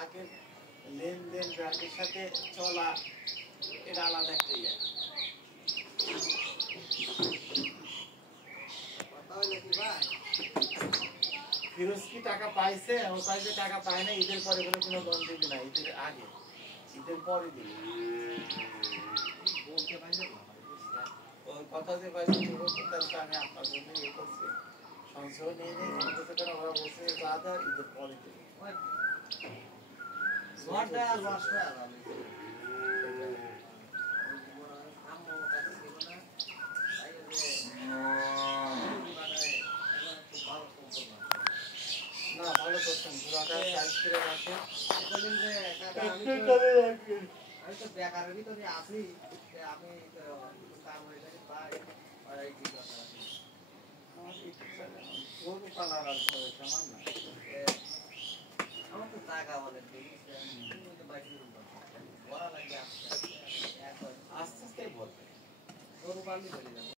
আগের লেনদেন ব্যাংকের সাথে চলা এটা আলাদা একটা ইয়ে। ফিরোজ কি টাকা পাইছে? ও পাইছে, টাকা পায় না। ঈদের পরে কোনো লোন দিবি না, ঈদের আগে, ঈদের পরে দিবি। বলতে পারলে ওই কথা যে পাইছে আমি আপনার জন্য ইয়ে করছি, সংশয় নিয়ে নেই। ওরা বলছে দাদা ঈদের পরে দিবি। না ভালো করছেন, পুরাটা সাইজ করে রাখেন। আমি তো বেকারের ভিতরে আছি, আমি কাম হয়ে যায় পাই আমার তো টাকা অনেক আস্তে আস্তে বলবে গরু পালনি